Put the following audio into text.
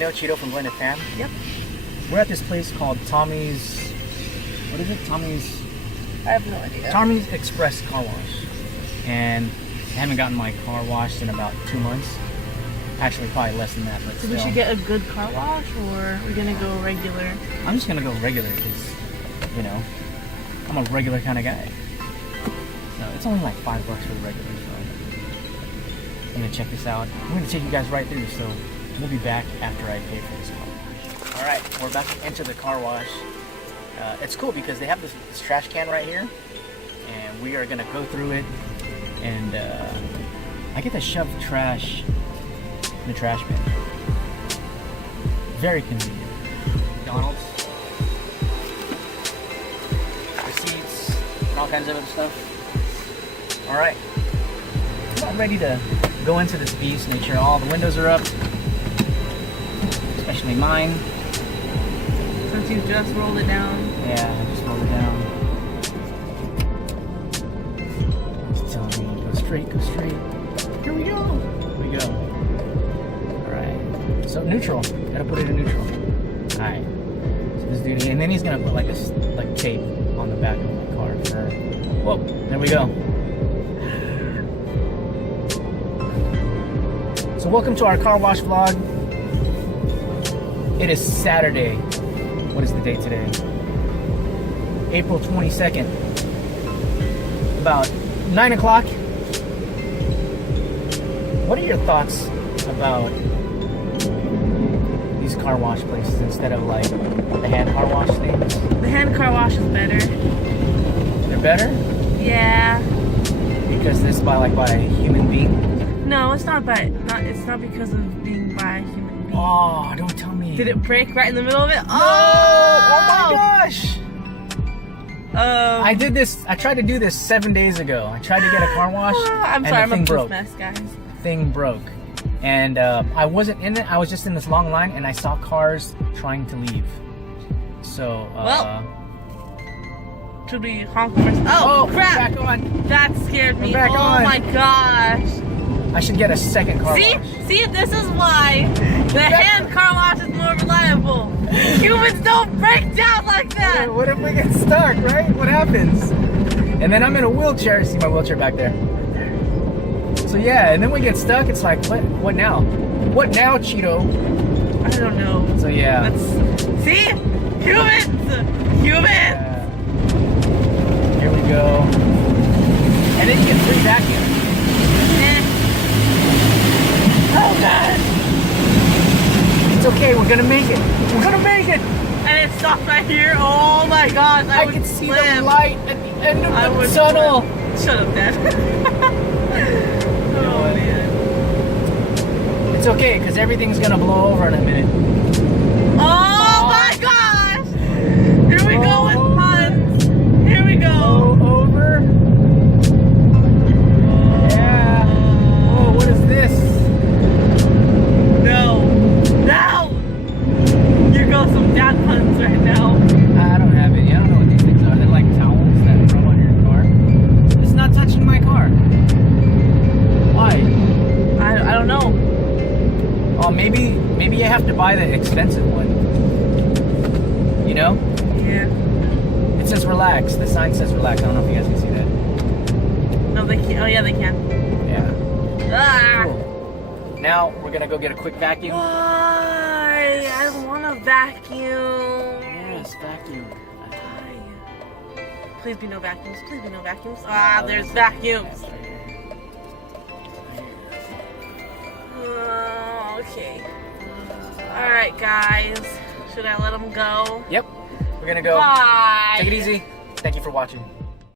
Cheeto from Blended Fam. Yep. We're at this place called Tommy's. What is it? Tommy's. I have no idea. Tommy's Express Car Wash, and I haven't gotten my car washed in about 2 months. Actually, probably less than that, but So still. we should get a good car wash, or are we gonna go regular? I'm just gonna go regular because, you know, I'm a regular kind of guy. So it's only like $5 for the regular. So I'm gonna check this out. I'm gonna take you guys right through. So we'll be back after I pay for this car wash. All right, we're about to enter the car wash. It's cool because they have this trash can right here, and we are gonna go through it. And I get to shove trash in the trash bin. Very convenient. McDonald's. Receipts and all kinds of other stuff. Alright. I'm about ready to go into this beast, make sure all the windows are up. Especially mine. Since you just rolled it down. Yeah, I just rolled it down. It's telling me go straight, go straight. Here we go. Here we go. Alright. So neutral. Gotta put it in neutral. Alright. So this dude, and then he's gonna put like a tape on the back of my car for. Whoa, there we go. So welcome to our car wash vlog. It is Saturday. What is the date today? April 22nd. About 9 o'clock. What are your thoughts about these car wash places instead of like the hand car wash things? The hand car wash is better. They're better? Yeah. Because this is by a human being? No, it's not it's not because of being by a human being. Oh, don't tell me. Did it break right in the middle of it? No! Oh my gosh! I did this. I tried to do this 7 days ago. I tried to get a car wash. I'm sorry, I'm a proof mess, guys. Thing broke, and I wasn't in it. I was just in this long line, and I saw cars trying to leave. So, well, should we honk first? Oh, crap! Back on. That scared me. Back on. My gosh! I should get a second car wash. See, this is why the hand car wash is more reliable. Humans don't break down like that. What if we get stuck, right? What happens? And then I'm in a wheelchair. See my wheelchair back there. So yeah, and then we get stuck. It's like, what now? What now, Cheeto? I don't know. So yeah. See? Humans! Yeah. Here we go. And then you get free vacuum. Oh god! It's okay, we're gonna make it. We're gonna make it! And it stopped right here. Oh my gosh, I can see the light at the end of the tunnel. Shut up, Dad. Oh man. It's okay, because everything's gonna blow over in a minute. Oh my gosh! Here we go with puns. Here we go. Blow over. Yeah. Oh, what is this? No. Here goes some dad puns right now. I don't have any. I don't know what these things are. They're like towels that rub on your car. It's not touching my car. Why? I don't know. Oh, maybe I have to buy the expensive one. You know? Yeah. It says relax. The sign says relax. I don't know if you guys can see that. No, they can't. Oh yeah, they can. Yeah. Ah! Cool. Now we're gonna go get a quick vacuum. Why? I don't want to vacuum. Yes, vacuum. Why? Please be no vacuums. Please be no vacuums. Ah, there's vacuums. Okay. Alright, guys. Should I let them go? Yep. We're gonna go. Bye. Take it easy. Thank you for watching.